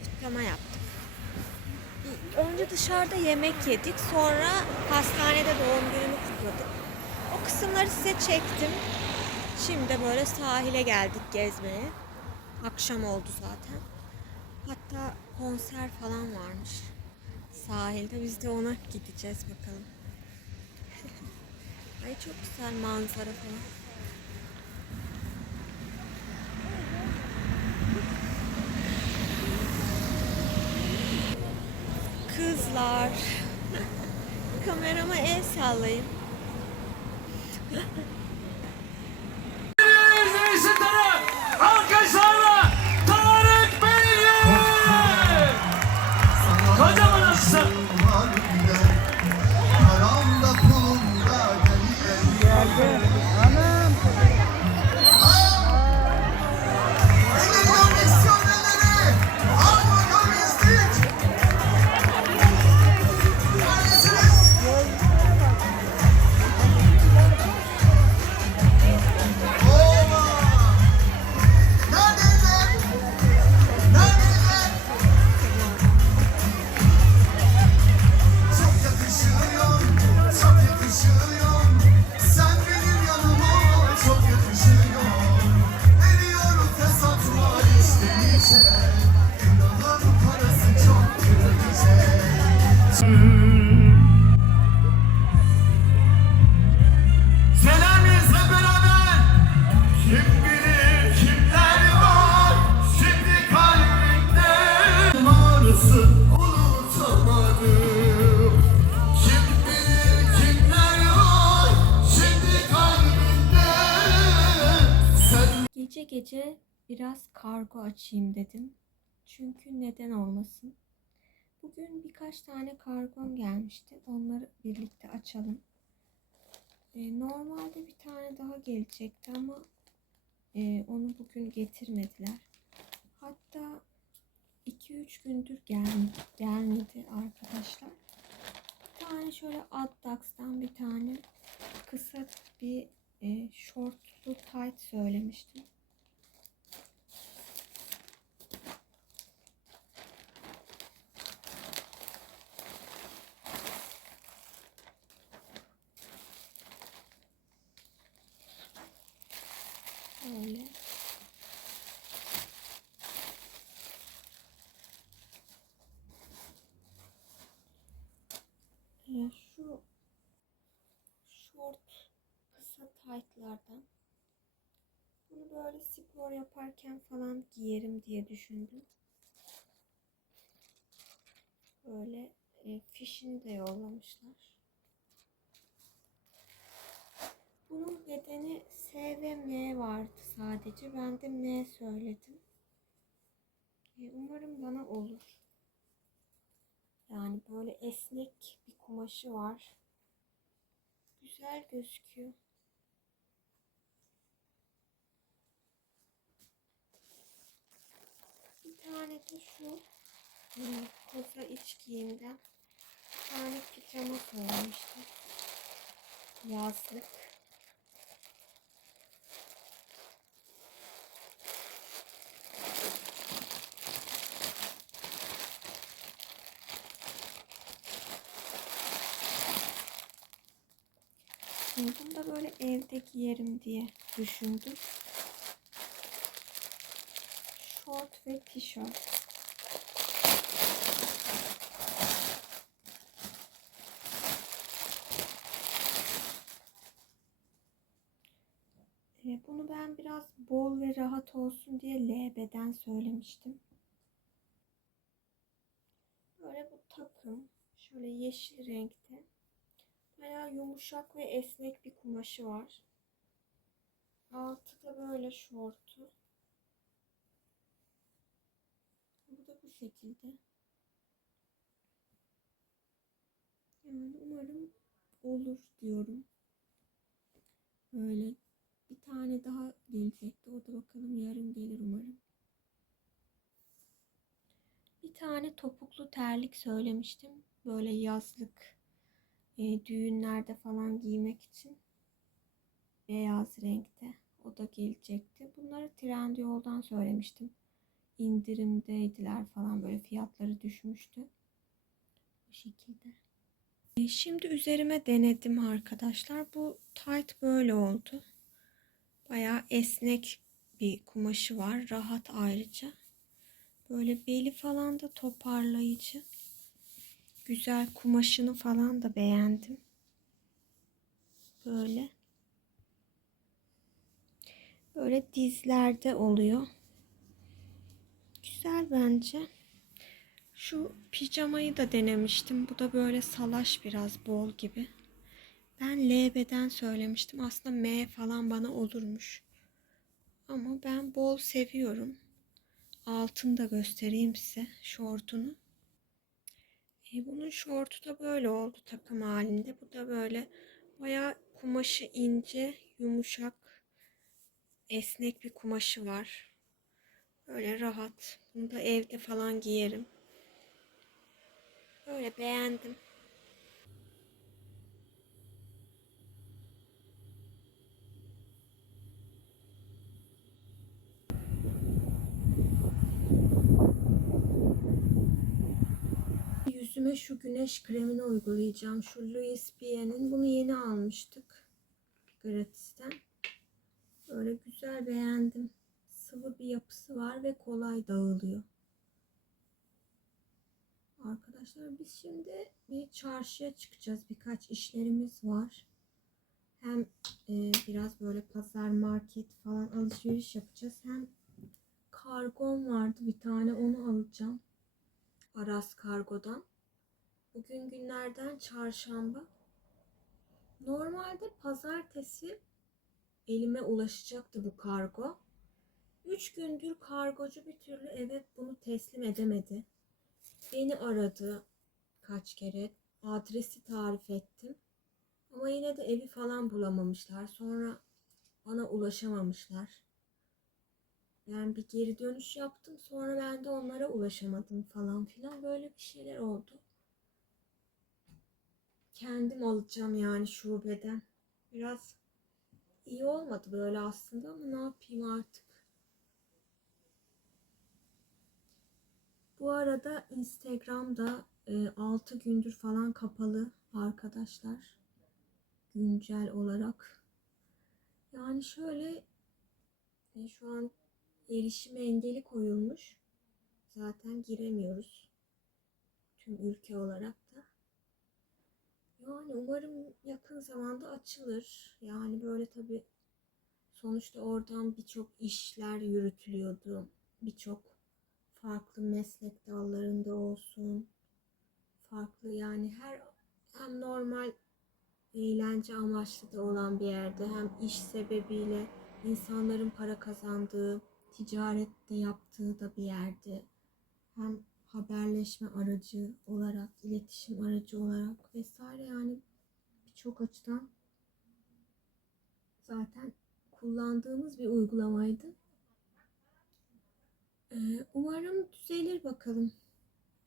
bir kutlama yaptık. Önce dışarıda yemek yedik. Sonra hastanede doğum günümü kutladık. O kısımları size çektim. Şimdi böyle sahile geldik gezmeye. Akşam oldu zaten. Hatta konser falan varmış sahilde. Biz de ona gideceğiz bakalım. Ay çok güzel manzara falan. Kızlar. Kamerama el sallayın. Gece gece biraz kargo açayım dedim. Çünkü neden olmasın. Bugün birkaç tane kargon gelmişti. Onları birlikte açalım. Ee, normalde bir tane daha gelecekti ama e, onu bugün getirmediler. Hatta 2-3 gündür gel gelmedi arkadaşlar. Bir tane şöyle Addax'tan bir tane kısa bir e, shortlu tight söylemiştim. Öyle. Ya şu short kısa taytlardan bunu böyle spor yaparken falan giyerim diye düşündüm. Böyle e, fişini de yollamışlar. Bunun bedeni S ve M vardı sadece. Ben de M söyledim. E, umarım bana olur. Yani böyle esnek bir kumaşı var. Güzel gözüküyor. Bir tane de şu koza iç giyimden bir tane pijama söylemiştim. Yazlık. Bunu da böyle evde giyerim diye düşündüm. Şort ve tişört. E, Bunu ben biraz bol ve rahat olsun diye LB'den söylemiştim. Böyle bu takım şöyle yeşil renkte. Bayağı yumuşak ve esnek bir kumaşı var. Altı da böyle şortu. Bu şekilde. Yani umarım olur diyorum. Böyle bir tane daha gelecekti. O da bakalım yarın gelir umarım. Bir tane topuklu terlik söylemiştim. Böyle yazlık e, düğünlerde falan giymek için beyaz renkte. O da gelecekti. Bunları Trendyol'dan söylemiştim. İndirimdeydiler falan böyle fiyatları düşmüştü. Bu şekilde. E, Şimdi üzerime denedim arkadaşlar. Bu tight böyle oldu. Bayağı esnek bir kumaşı var. Rahat ayrıca. Böyle beli falan da toparlayıcı. Güzel kumaşını falan da beğendim. Böyle. Böyle dizlerde oluyor. Güzel bence. Şu pijamayı da denemiştim. Bu da böyle salaş biraz bol gibi. Ben L beden söylemiştim. Aslında M falan bana olurmuş. Ama ben bol seviyorum. Altını da göstereyim size şortunu. E, bunun şortu da böyle oldu takım halinde. Bu da böyle bayağı kumaşı ince, yumuşak, esnek bir kumaşı var. Böyle rahat. Bunu da evde falan giyerim. Böyle beğendim. Yüzüme şu güneş kremini uygulayacağım. Şu Louis Vuitton'in bunu yeni almıştık. Gratisten. Böyle güzel beğendim. Sıvı bir yapısı var ve kolay dağılıyor. Arkadaşlar biz şimdi bir çarşıya çıkacağız. Birkaç işlerimiz var. Hem e, biraz böyle pazar, market falan alışveriş yapacağız. Hem kargom vardı bir tane onu alacağım. Aras Kargo'dan. Bugün günlerden çarşamba. Normalde pazartesi elime ulaşacaktı bu kargo. Üç gündür kargocu bir türlü eve bunu teslim edemedi. Beni aradı kaç kere. Adresi tarif ettim. Ama yine de evi falan bulamamışlar. Sonra bana ulaşamamışlar. Ben bir geri dönüş yaptım. Sonra ben de onlara ulaşamadım falan filan. Böyle bir şeyler oldu. Kendim alacağım yani şubeden. Biraz iyi olmadı böyle aslında ama ne yapayım artık. Bu arada Instagram'da 6 gündür falan kapalı arkadaşlar. Güncel olarak. Yani şöyle e, şu an erişime engeli koyulmuş. Zaten giremiyoruz. Tüm ülke olarak da. Yani umarım yakın zamanda açılır. Yani böyle tabii sonuçta oradan birçok işler yürütülüyordu. Birçok farklı meslek dallarında olsun. Farklı yani her hem normal eğlence amaçlı da olan bir yerde hem iş sebebiyle insanların para kazandığı, ticarette yaptığı da bir yerde. Hem haberleşme aracı olarak, iletişim aracı olarak vesaire yani birçok açıdan zaten kullandığımız bir uygulamaydı. Ee, umarım düzelir bakalım.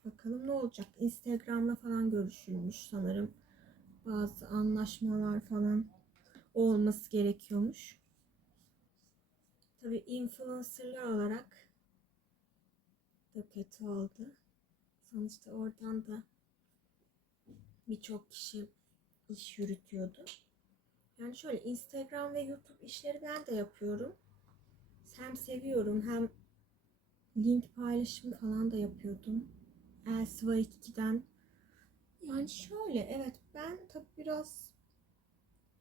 Bakalım ne olacak. Instagram'la falan görüşülmüş sanırım. Bazı anlaşmalar falan olması gerekiyormuş. Tabii influencerlar olarak da kötü oldu. Sonuçta oradan da birçok kişi iş yürütüyordu. Yani şöyle Instagram ve YouTube işleri ben de yapıyorum. Hem seviyorum hem link paylaşımı falan da yapıyordum. Elsiva 2'den. Yani şöyle evet ben tabi biraz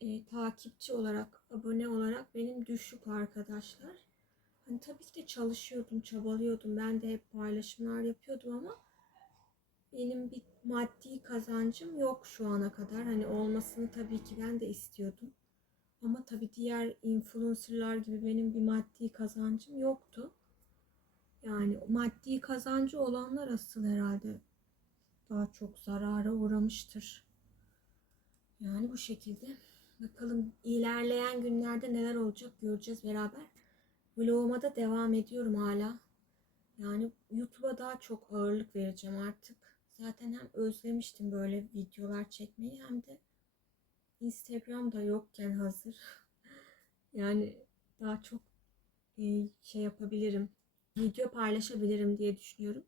e, takipçi olarak, abone olarak benim düşük arkadaşlar. Hani tabii ki de çalışıyordum, çabalıyordum. Ben de hep paylaşımlar yapıyordum ama benim bir maddi kazancım yok şu ana kadar. Hani olmasını tabii ki ben de istiyordum. Ama tabii diğer influencerlar gibi benim bir maddi kazancım yoktu. Yani maddi kazancı olanlar asıl herhalde daha çok zarara uğramıştır. Yani bu şekilde. Bakalım ilerleyen günlerde neler olacak göreceğiz beraber. Vloguma da devam ediyorum hala. Yani YouTube'a daha çok ağırlık vereceğim artık. Zaten hem özlemiştim böyle videolar çekmeyi hem de Instagram'da yokken hazır. yani daha çok e, şey yapabilirim. Video paylaşabilirim diye düşünüyorum.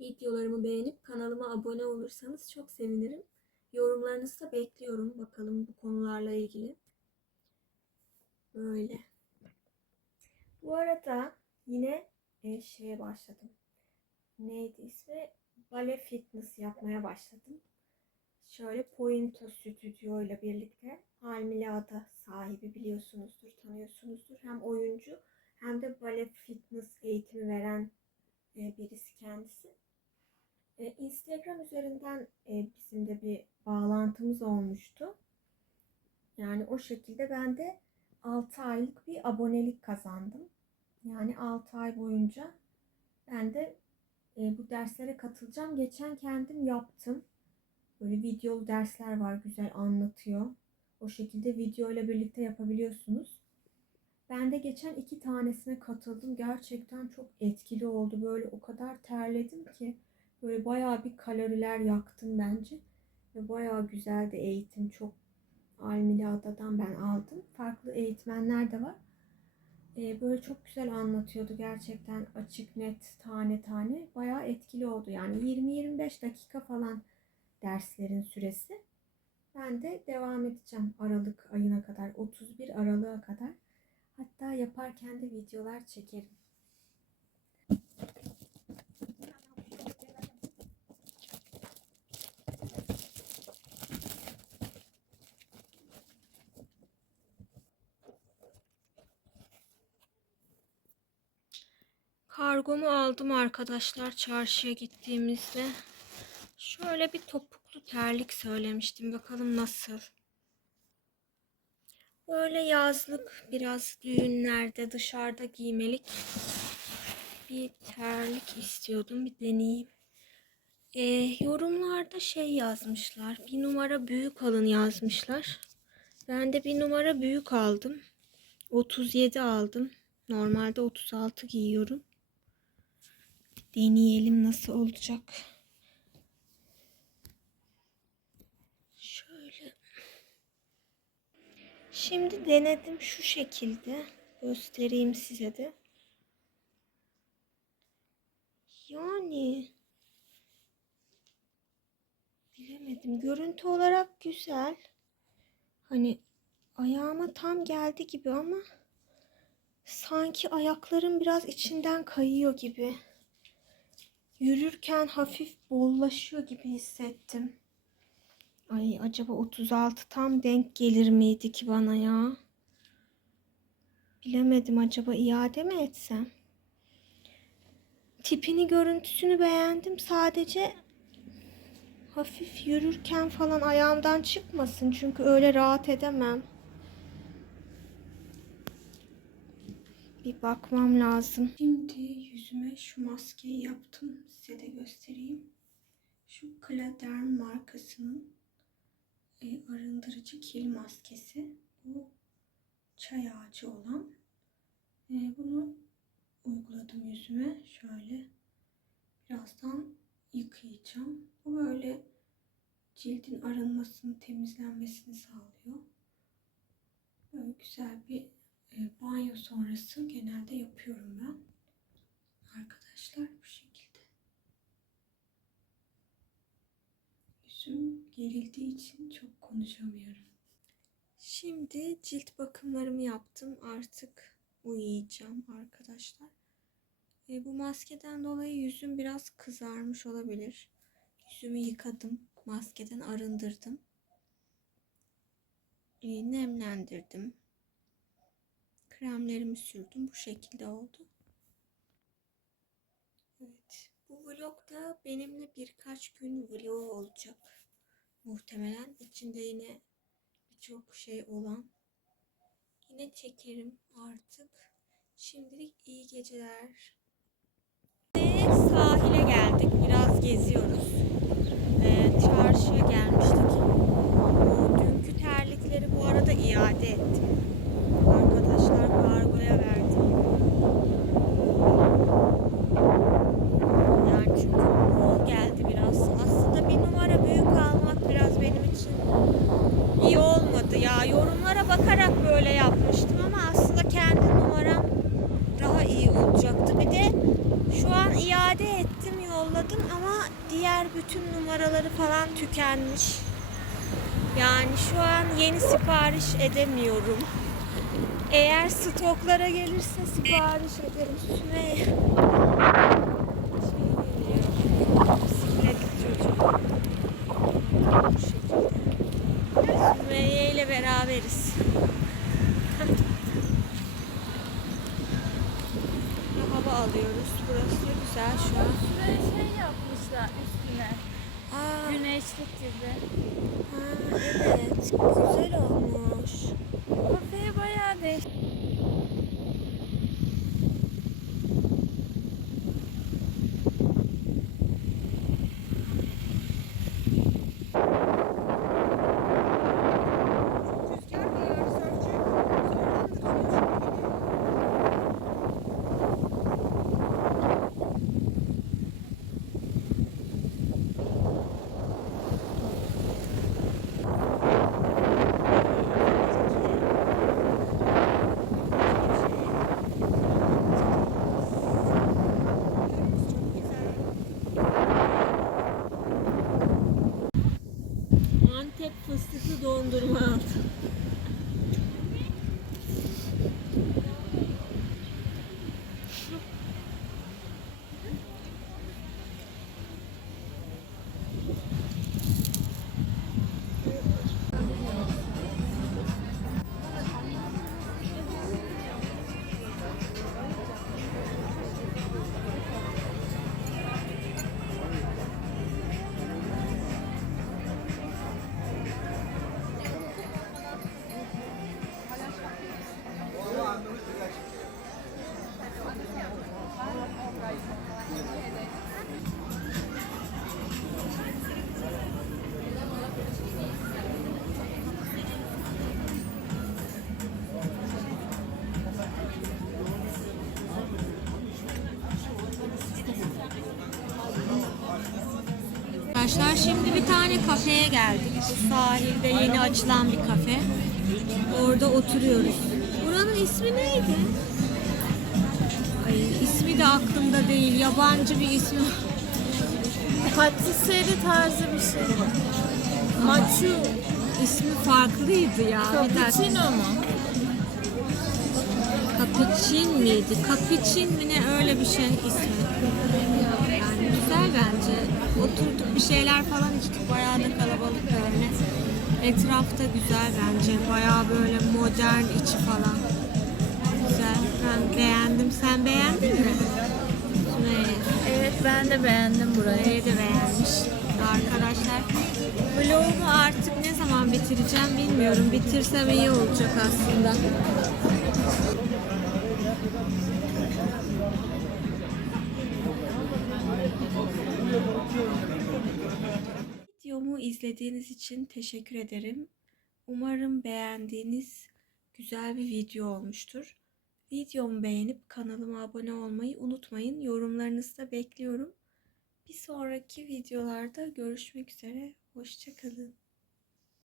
Videolarımı beğenip kanalıma abone olursanız çok sevinirim. Yorumlarınızı da bekliyorum. Bakalım bu konularla ilgili. Böyle. Bu arada yine e, şeye başladım. Neydi ismi? Bale fitness yapmaya başladım. Şöyle Pointo Stüdyo ile birlikte Halmile Ada sahibi biliyorsunuzdur, tanıyorsunuzdur. Hem oyuncu hem de bale fitness eğitimi veren e, birisi kendisi. E, Instagram üzerinden e, bizim de bir bağlantımız olmuştu. Yani o şekilde ben de 6 aylık bir abonelik kazandım. Yani 6 ay boyunca ben de e, bu derslere katılacağım. Geçen kendim yaptım. Böyle videolu dersler var, güzel anlatıyor. O şekilde video ile birlikte yapabiliyorsunuz. Ben de geçen iki tanesine katıldım. Gerçekten çok etkili oldu. Böyle o kadar terledim ki böyle bayağı bir kaloriler yaktım bence. Ve bayağı güzeldi eğitim. Çok Almili Ada'dan ben aldım. Farklı eğitmenler de var. Ee, böyle çok güzel anlatıyordu gerçekten açık net tane tane. Bayağı etkili oldu. Yani 20-25 dakika falan derslerin süresi. Ben de devam edeceğim Aralık ayına kadar, 31 Aralık'a kadar. Hatta yaparken de videolar çekerim. Kargomu aldım arkadaşlar çarşıya gittiğimizde. Şöyle bir topuklu terlik söylemiştim. Bakalım nasıl. Böyle yazlık biraz düğünlerde dışarıda giymelik bir terlik istiyordum. Bir deneyeyim. Ee, yorumlarda şey yazmışlar. Bir numara büyük alın yazmışlar. Ben de bir numara büyük aldım. 37 aldım. Normalde 36 giyiyorum. Deneyelim nasıl olacak. Şöyle. Şimdi denedim şu şekilde. Göstereyim size de. Yani bilemedim. Görüntü olarak güzel. Hani ayağıma tam geldi gibi ama sanki ayaklarım biraz içinden kayıyor gibi. Yürürken hafif bollaşıyor gibi hissettim. Ay acaba 36 tam denk gelir miydi ki bana ya? Bilemedim acaba iade mi etsem? Tipini görüntüsünü beğendim sadece hafif yürürken falan ayağımdan çıkmasın çünkü öyle rahat edemem. Bir bakmam lazım. Şimdi yüzüme şu maskeyi yaptım. Size de göstereyim. Şu Claderm markasının e, arındırıcı kil maskesi. Bu çay ağacı olan. E, bunu uyguladım yüzüme. Şöyle birazdan yıkayacağım. Bu böyle cildin arınmasını, temizlenmesini sağlıyor. Böyle güzel bir e, banyo sonrası genelde yapıyorum ben. Arkadaşlar bu şekilde. Yüzüm gerildiği için çok konuşamıyorum. Şimdi cilt bakımlarımı yaptım. Artık uyuyacağım arkadaşlar. E, bu maskeden dolayı yüzüm biraz kızarmış olabilir. Yüzümü yıkadım. Maskeden arındırdım. E, nemlendirdim kremlerimi sürdüm. Bu şekilde oldu. Evet. Bu vlog da benimle birkaç gün vlog olacak. Muhtemelen içinde yine birçok şey olan. Yine çekerim artık. Şimdilik iyi geceler. Ve sahile geldik. Biraz geziyoruz. Ee, çarşıya gelmiştik. O dünkü terlikleri bu arada iade ettim arkadaşlar kargoya verdim. Yani çünkü bol geldi için iyi olmadı ya. Yorumlara bakarak böyle yapmıştım ama aslında kendi numaram daha iyi olacaktı. Bir de şu an iade ettim, yolladım ama diğer bütün numaraları falan tükenmiş. Yani şu an yeni sipariş edemiyorum. Eğer stoklara gelirse sipariş ederim. Sümeyye. Şey. Sümeyye ile beraberiz. Hava alıyoruz. Burası güzel şu an. Şuraya şey yapmışlar üstüne. Aa, Güneşlik gibi. ha, evet. Güzel olmuş. Kafeye bayağı değişik. Fıstıklı Arkadaşlar şimdi bir tane kafeye geldik. Sahilde yeni açılan bir kafe. Orada oturuyoruz. Buranın ismi neydi? Ay ismi de aklımda değil. Yabancı bir ismi. Patisserie tarzı bir şey. Machu. İsmi farklıydı ya. Cappuccino mu? Capuchin miydi? Capuchin mi ne öyle bir şey ismi. Bence. Oturduk bir şeyler falan içtik. Bayağı da kalabalık böyle. Etrafta güzel bence. Bayağı böyle modern içi falan. Güzel. Ben beğendim. Sen beğendin mi? Sümeyye. Evet ben de beğendim burayı. Sümeyye de beğenmiş. Arkadaşlar vlogumu artık ne zaman bitireceğim bilmiyorum. Bitirsem iyi olacak aslında. Videomu izlediğiniz için teşekkür ederim. Umarım beğendiğiniz güzel bir video olmuştur. Videomu beğenip kanalıma abone olmayı unutmayın. Yorumlarınızı da bekliyorum. Bir sonraki videolarda görüşmek üzere. Hoşçakalın.